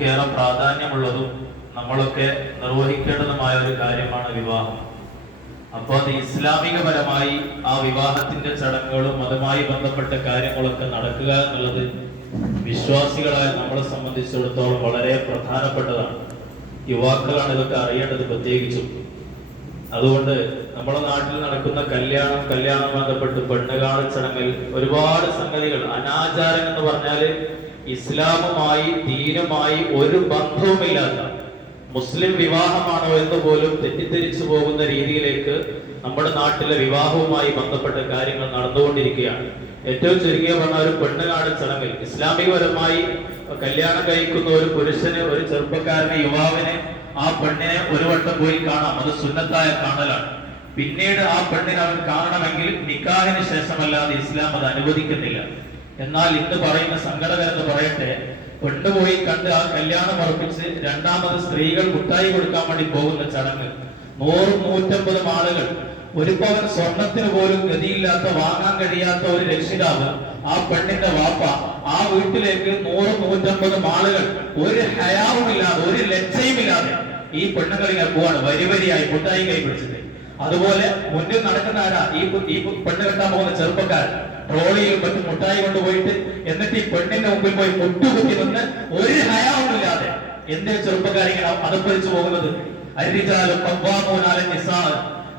ഏറെ പ്രാധാന്യമുള്ളതും നമ്മളൊക്കെ നിർവഹിക്കേണ്ടതുമായ ഒരു കാര്യമാണ് വിവാഹം. അപ്പോൾ അത് ഇസ്ലാമികപരമായി ആ വിവാഹത്തിന്റെ ചടങ്ങുകളും അതുമായി ബന്ധപ്പെട്ട കാര്യങ്ങളൊക്കെ നടക്കുക എന്നുള്ളത് വിശ്വാസികളായ നമ്മളെ സംബന്ധിച്ചിടത്തോളം വളരെ പ്രധാനപ്പെട്ടതാണ്. യുവാക്കളാണ് ഇതൊക്കെ അറിയേണ്ടത് പ്രത്യേകിച്ചും. അതുകൊണ്ട് നമ്മുടെ നാട്ടിൽ നടക്കുന്ന കല്യാണം കല്യാണം ബന്ധപ്പെട്ട് പെണ്ണുകാണൽ ചടങ്ങിൽ ഒരുപാട് സംഗതികൾ അനാചാരം എന്ന് പറഞ്ഞാൽ ഇസ്ലാമുമായി ദീനുമായി ഒരു ബന്ധവുമില്ലാത്ത മുസ്ലിം വിവാഹമാണോ എന്ന് പോലും തെറ്റിദ്ധരിച്ചു പോകുന്ന രീതിയിലേക്ക് നമ്മുടെ നാട്ടിലെ വിവാഹവുമായി ബന്ധപ്പെട്ട കാര്യങ്ങൾ നടന്നുകൊണ്ടിരിക്കുകയാണ്. ഏറ്റവും ചുരുങ്ങിയ പറഞ്ഞ ഒരു പെണ്ണുകാണ ചടങ്ങിൽ ഇസ്ലാമികപരമായി കല്യാണം കഴിക്കുന്ന ഒരു പുരുഷന് ഒരു ചെറുപ്പക്കാരനെ യുവാവിനെ ആ പെണ്ണിനെ ഒരു വട്ടം പോയി കാണാം. അത് സുന്നത്തായ കാണലാണ്. പിന്നീട് ആ പെണ്ണിനെ അവൻ കാണണമെങ്കിൽ നിക്കാഹിന് ശേഷമല്ലാതെ ഇസ്ലാം അത് അനുവദിക്കുന്നില്ല. എന്നാൽ ഇന്ന് പറയുന്ന സങ്കടകരെന്ന് പറയട്ടെ കൊണ്ടുപോയി കണ്ട് ആ കല്യാണം ഉറപ്പിച്ച് രണ്ടാമത് സ്ത്രീകൾ മുട്ടായി കൊടുക്കാൻ വേണ്ടി പോകുന്ന ചടങ്ങ്. നൂറും നൂറ്റമ്പതും ആളുകൾ. ഒരു പവൻ സ്വർണത്തിന് പോലും ഗതിയില്ലാത്ത വാങ്ങാൻ കഴിയാത്ത ഒരു രക്ഷിതാവ് ആ പെണ്ണിന്റെ വാപ്പ ആ വീട്ടിലേക്ക് നൂറും നൂറ്റമ്പതും ആളുകൾ. ഒരു ഹയാവുമില്ലാതെ ഒരു ലജ്ജയുമില്ലാതെ ഈ പെണ്ണുകളിങ്ങനെ പോവാണ്. വരി വരിയായി മുട്ടായി കൈ പിടിച്ചിട്ട് അതുപോലെ മുന്നിൽ നടക്കുന്ന ആരാ? ഈ ഈ പെണ്ണ് കെട്ടാൻ പോകുന്ന ചെറുപ്പക്കാരൻ. ട്രോളിയിൽ മറ്റും മുട്ടായി കൊണ്ടുപോയിട്ട് എന്നിട്ട് ഈ പെണ്ണിന്റെ മുമ്പിൽ പോയി മുട്ടുകുത്തി നിന്ന് ഒരു ഹയാവുമില്ലാതെ എന്തേ ചെറുപ്പക്കാരിങ്ങനെ അതപ്പതിച്ചു പോകുന്നത്.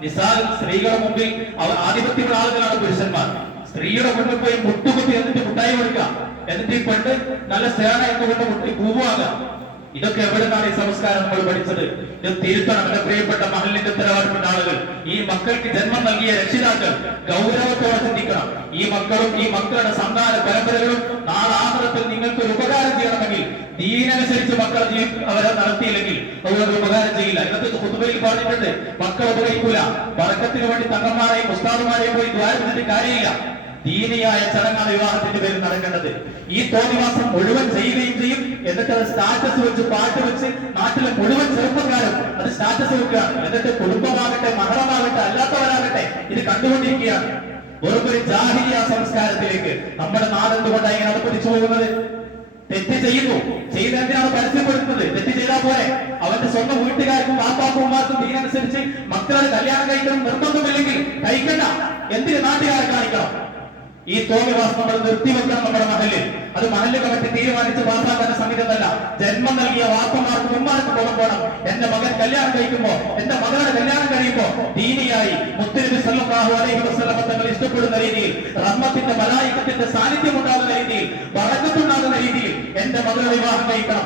നിസാൽ സ്ത്രീകളുടെ മുമ്പിൽ അവർ ആധിപത്യമുള്ള ആളുകളാണ് പുരുഷന്മാർ. സ്ത്രീയുടെ മുന്നിൽ പോയി മുട്ടുകുത്തി എന്നിട്ട് മുട്ടായി കൊടുക്കുക. എന്നിട്ട് ഈ പെണ്ണ് നല്ല സേന എന്നുകൊണ്ട് മുട്ടി പൂവാകാം? ഇതൊക്കെ എവിടെ നിന്നാണ് ഈ സംസ്കാരം നമ്മൾ പഠിച്ചത്? ഇത് തിരുത്തണം. എന്റെ പ്രിയപ്പെട്ട മഹലിന്റെ ഉത്തരവാദിത്തപ്പെട്ട ആളുകൾ. ഈ മക്കൾക്ക് ജന്മം നൽകിയ രക്ഷിതാക്കൾ ഗൗരവത്തോടെ ചിന്തിക്കണം. ഈ മക്കളും ഈ മക്കളുടെ സന്താന പരമ്പരകളും നാളാഹ്റത്തിൽ നിങ്ങൾക്ക് ഒരു ഉപകാരം ചെയ്യണമെങ്കിൽ ദീനനുസരിച്ച് മക്കളെ ജീവി അവരെ നടത്തിയില്ലെങ്കിൽ അവരൊരു ഉപകാരം ചെയ്യില്ല. ഇന്നത്തെ കുത്തുബയിൽ പറഞ്ഞിട്ടുണ്ട് മക്കൾ ഉപകരിക്കൂല. പറക്കത്തിന് വേണ്ടി തങ്ങന്മാരെയും ഉസ്താദുമാരെയും പോയി ദ്വാരത്തിന്റെ കാര്യമില്ല. ദീനിയായ ചടങ്ങാണ് വിവാഹത്തിന്റെ പേരിൽ നടക്കേണ്ടത്. ഈ തോന്നിവാസം മുഴുവൻ ചെയ്യുകയും ചെയ്യും. എന്നിട്ട് അത് സ്റ്റാറ്റസ് വെച്ച് പാട്ട് വെച്ച് നാട്ടിലെ മുഴുവൻ ചെറുപ്പക്കാരും അത് സ്റ്റാറ്റസ് വെക്കുകയാണ്. എന്നിട്ട് കുടുംബമാകട്ടെ മഹളമാകട്ടെ അല്ലാത്തവരാകട്ടെ ഇത് കണ്ടുകൊണ്ടിരിക്കുകയാണ്. വെറും ഒരു ജാഹിരിയ സംസ്കാരത്തിലേക്ക് നമ്മുടെ നാടെന്തുകൊണ്ടാണ് ഇങ്ങനെ പിടിച്ചു പോകുന്നത് തെറ്റ് ചെയ്യുന്നു. ചെയ്യുന്നതിനാണ് പരസ്യപ്പെടുത്തുന്നത്? തെറ്റ് ചെയ്താൽ പോലെ അവന്റെ സ്വന്തം വീട്ടുകാർക്കും പാപ്പാക്കും ഉമ്മാർക്കും ഇതിനനുസരിച്ച് മക്കളുടെ കല്യാണം കഴിക്കണം നിർബന്ധമില്ലെങ്കിൽ കഴിക്കണ്ട. എന്തിന് നാട്ടുകാരെ കാണിക്കണം? ഈ തോന്നിവാസം നമ്മൾ നിർത്തിവെക്കണം നമ്മുടെ മഹലിൽ അത് മഹല്ല് കമ്മിറ്റി തീരുമാനിച്ച് പാസ്സാക്കുന്ന സംഗീതമല്ല ജന്മം നൽകിയ വാർത്തമാർക്ക് ഉമ്മാർക്ക് ബോധം പോകണം എന്റെ മകൻ കല്യാണം കഴിക്കുമ്പോ എന്റെ മകളുടെ കല്യാണം കഴിയുമ്പോ ദീനിയായി മുത്തുനബി സല്ലല്ലാഹു അലൈഹി വസല്ലം തങ്ങൾ ഇഷ്ടപ്പെടുന്ന രീതിയിൽ റഹ്മത്തിന്റെ മലായിക്കത്തിന്റെ സാന്നിധ്യം ഉണ്ടാകുന്ന രീതിയിൽ വഴക്കത്തുണ്ടാകുന്ന രീതിയിൽ എന്റെ മകളുടെ വിവാഹം കഴിക്കണം.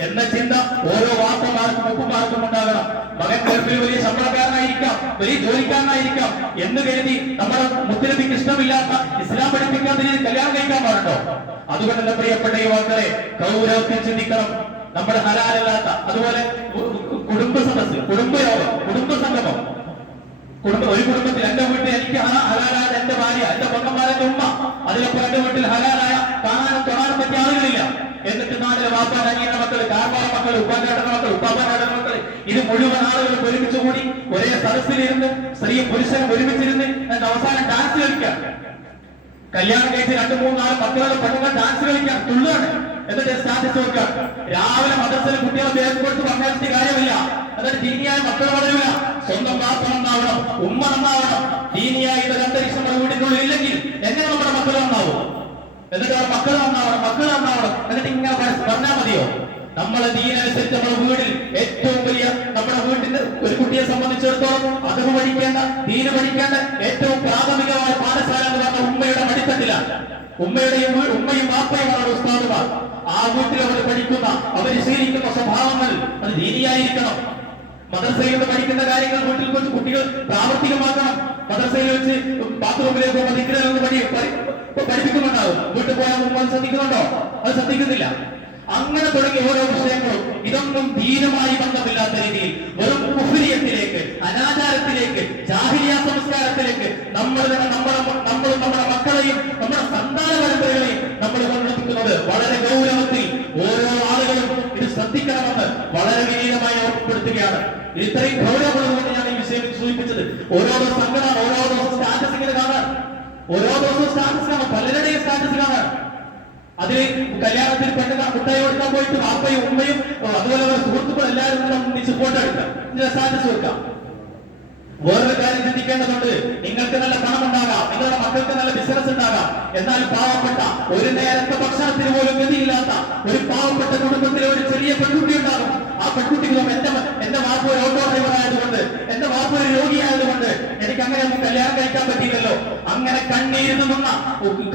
എന്ന ചിന്ത ഓരോ വാപ്പമാർക്കും ഉപ്പുമാർക്കും ഉണ്ടാകണം. മകൻ ഗൾഫിൽ വലിയ ശമ്പളക്കാരനായിരിക്കാം വലിയ ജോലിക്കാരനായിരിക്കാം എന്ന് കരുതി നമ്മുടെ മുത്തലബിക്ക് ഇഷ്ടമില്ലാത്ത ഇസ്ലാം പഠിപ്പിക്കാത്ത രീതിയിൽ കല്യാണം കഴിക്കാൻ പാടുണ്ടോ? അതുകൊണ്ട് എന്റെ പ്രിയപ്പെട്ട യുവാക്കളെ ഗൗരവത്തിൽ ചിന്തിക്കണം. നമ്മുടെ ഹലാലല്ലാത്ത അതുപോലെ കുടുംബ സദസ് കുടുംബയോഗം കുടുംബ സംഗമം. കുടുംബ ഒരു കുടുംബത്തിൽ എന്റെ വീട്ടിൽ എനിക്ക് ഹലാ- ഹലാലായ എന്റെ ഭാര്യ എന്റെ പൊക്കന്മാരെ ഉമ്മ. അതിലൊപ്പം എന്റെ വീട്ടിൽ ഹലാലായ കാണാനും തൊടാനും പറ്റിയ ആളുകളില്ല. എന്നിട്ട് വാപ്പ അടങ്ങിയ അനിയന്റെ മക്കൾ ഉപ്പാന്റെ മക്കൾ ഉപ്പാപ്പാന്റെ മക്കൾ ഇത് മുഴുവൻ ആളുകൾ ഒരുമിച്ച് കൂടി ഒരേ സദസ്സിലിരുന്ന് സ്ത്രീയും പുരുഷനും ഒരുമിച്ചിരുന്ന് എന്നിട്ട് അവസാനം ഡാൻസ് കളിക്കാം. കല്യാണം കഴിച്ച് രണ്ട് മൂന്നാൽ നാല് മക്കളുടെ പെണ്ണുങ്ങൾ ഡാൻസ് കളിക്കാം തുള്ളാണ് എന്നിട്ട് സ്റ്റാറ്റസ് വെക്കാം രാവിലെ മദ്രസയിൽ കുട്ടികളെ ദേഹത്ത് കൊടുത്ത് പറഞ്ഞിട്ട് കാര്യമില്ല. എന്നിട്ട് ദീനിയായ മക്കൾ വളരില്ല സ്വന്തം വാപ്പ നന്നാവണം ഉമ്മ നന്നാവണം. ദീനിയായ നമ്മളെ ദീനനുസരിച്ച് നമ്മുടെ വീടിൽ ഏറ്റവും വലിയ നമ്മുടെ വീട്ടിന്റെ ഒരു കുട്ടിയെ സംബന്ധിച്ചിടത്തോളം അതവ് പഠിക്കേണ്ട ദീന പഠിക്കേണ്ട ഏറ്റവും പ്രാഥമികമായ പാഠശാല എന്ന് പറഞ്ഞ ഉമ്മയുടെ മടിത്തട്ടിലാണ്. ഉമ്മയുടെയും ഉമ്മയും അവരുടെ ഉസ്താദുമാർ. ആ വീട്ടിൽ അവർ പഠിക്കുന്ന അവർ ശീലിക്കുന്ന സ്വഭാവങ്ങൾ അത് ദീനിയായിരിക്കണം. മദ്രസയിൽ നിന്ന് പഠിക്കുന്ന കാര്യങ്ങൾ വീട്ടിൽ വെച്ച് കുട്ടികൾ പ്രാവർത്തികമാക്കണം. മദ്രസയിൽ വെച്ച് ബാത്റൂമിലേക്ക് പോകുമ്പോൾ ദിക്കിൽ നിന്ന് പഠി പഠി- പഠിപ്പിക്കുന്നുണ്ടാവും. വീട്ടിൽ പോയാൽ ശ്രദ്ധിക്കുന്നുണ്ടോ? അത് ശ്രദ്ധിക്കുന്നില്ല. അങ്ങനെ തുടങ്ങിയ ഓരോ വിഷയങ്ങളും ഇതൊന്നും ധീരമായി ബന്ധമില്ലാത്ത രീതിയിൽ വെറും കുഫിരിയത്തിലേക്ക് അനാചാരത്തിലേക്ക് ജാഹിരിയ സംസ്കാരത്തിലേക്ക് നമ്മൾ തന്നെ നമ്മുടെ നമ്മളും നമ്മുടെ മക്കളെയും നമ്മുടെ സന്താന പരമ്പരകളെയും നമ്മൾ കൊണ്ടെത്തിക്കുന്നത് വളരെ ഗൗരവത്തിൽ ഓരോ ആളുകളും ഇത് ശ്രദ്ധിക്കണമെന്ന് വളരെ വിനീതമായി ഓർമ്മപ്പെടുത്തുകയാണ്. ഇത് ഇത്രയും ഗൗരവമുള്ളതുകൊണ്ട് ഞാൻ ഈ വിഷയം സൂചിപ്പിച്ചത്. ഓരോ സംഘടന ഓരോ ദിവസം സ്റ്റാറ്റസ് ഇങ്ങനെ കാണാൻ. ഓരോ ദിവസവും സ്റ്റാറ്റസ് കാണാൻ പലരുടെയും സ്റ്റാറ്റസ് കാണാൻ. അതിന് കല്യാണത്തിൽ പെട്ടെന്ന് മുട്ടായി കൊടുക്കാൻ പോയിട്ട് വാപ്പയും ഉമ്മയും അതുപോലെ അവരുടെ സുഹൃത്തുക്കൾ എല്ലാവരും ഒന്നിച്ച് ഫോട്ടോ എടുക്കാം. സ്റ്റാറ്റസ് വെക്കാം വേറൊരു കാര്യം ചിന്തിക്കേണ്ടതുണ്ട്. നിങ്ങൾക്ക് നല്ല പണം ഉണ്ടാകാം. നിങ്ങളുടെ മക്കൾക്ക് നല്ല ബിസിനസ് ഉണ്ടാകാം. എന്നാൽ പാവപ്പെട്ട ഒരു നേരത്തെ ഭക്ഷണത്തിന് പോലും ഗതിയില്ലാത്ത ഒരു പാവപ്പെട്ട കുടുംബത്തിലെ ഒരു ചെറിയ പെൺകുട്ടി ഉണ്ടാകും. ആ പെൺകുട്ടിക്ക് എന്റെ എന്റെ വാപ്പ ഒരു ഓട്ടോ ഡ്രൈവർ ആയതുകൊണ്ട് എന്റെ വാപ്പ ഒരു രോഗിയായതുകൊണ്ട് എനിക്ക് അങ്ങനെ ഒന്നും കല്യാണം കഴിക്കാൻ പറ്റിയില്ലല്ലോ. അങ്ങനെ കണ്ണീര് നിന്ന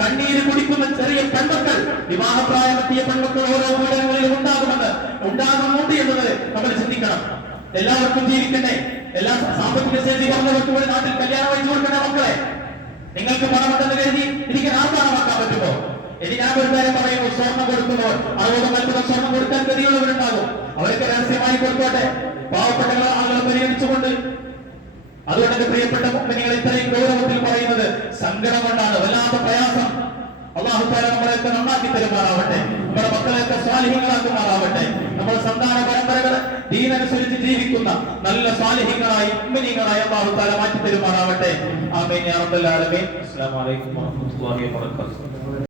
കണ്ണീര് കുടിക്കുന്ന ചെറിയ പെൺമക്കൾ വിവാഹപ്രായമെത്തിയ പെൺമക്കൾ ഓരോ വീടുകളിലും ഉണ്ടാകുമെന്ന് ഉണ്ടാകുന്നുണ്ട് എന്നത് നമ്മൾ ചിന്തിക്കണം. എല്ലാവർക്കും ജീവിക്കണ്ടേ എല്ലാ സാമ്പത്തിക ശേഷി പറഞ്ഞവർക്ക് കൂടി നാട്ടിൽ കല്യാണം വഹിച്ചു കൊടുക്കണേ മക്കളെ. നിങ്ങൾക്ക് പണമുണ്ടെന്ന് കരുതി എനിക്ക് ആർഭാടമാക്കാൻ പറ്റുമോ? എനിക്ക് ഞാൻ ഒരു കാര്യം പറയുന്നു സ്വർണം കൊടുക്കുമ്പോൾ അറുപത് മറ്റൊരു സ്വർണം കൊടുക്കാൻ കഴിയുള്ളവരുണ്ടാകും അവരൊക്കെ രഹസ്യമായി കൊടുക്കട്ടെ പാവപ്പെട്ട ആളുകളെ പരിഗണിച്ചുകൊണ്ട്. അതുകൊണ്ട് പ്രിയപ്പെട്ട മുഖനികൾ ഇത്രയും ഗൗരവത്തിൽ പറയുന്നത് സങ്കടം കൊണ്ടാണ് വല്ലാത്ത പ്രയാസം. അള്ളാഹു താല നമ്മളെയൊക്കെ നന്നാക്കി തരുമാറാവട്ടെ നമ്മുടെ മക്കളെയൊക്കെ സ്വാലിഹികളാക്കുമാറാവട്ടെ നമ്മുടെ സന്താന പരമ്പരകൾ ദീനനുസരിച്ച് ജീവിക്കുന്ന നല്ല സ്വാലിഹികളായി ഉമ്മിനികളായി അള്ളാഹു താല മാറ്റി തരുമാറാവട്ടെ ആമീൻ ആലമീൻ. അലൈക്കും വറഹ്മത്തുള്ളാഹി വബറകാതുഹു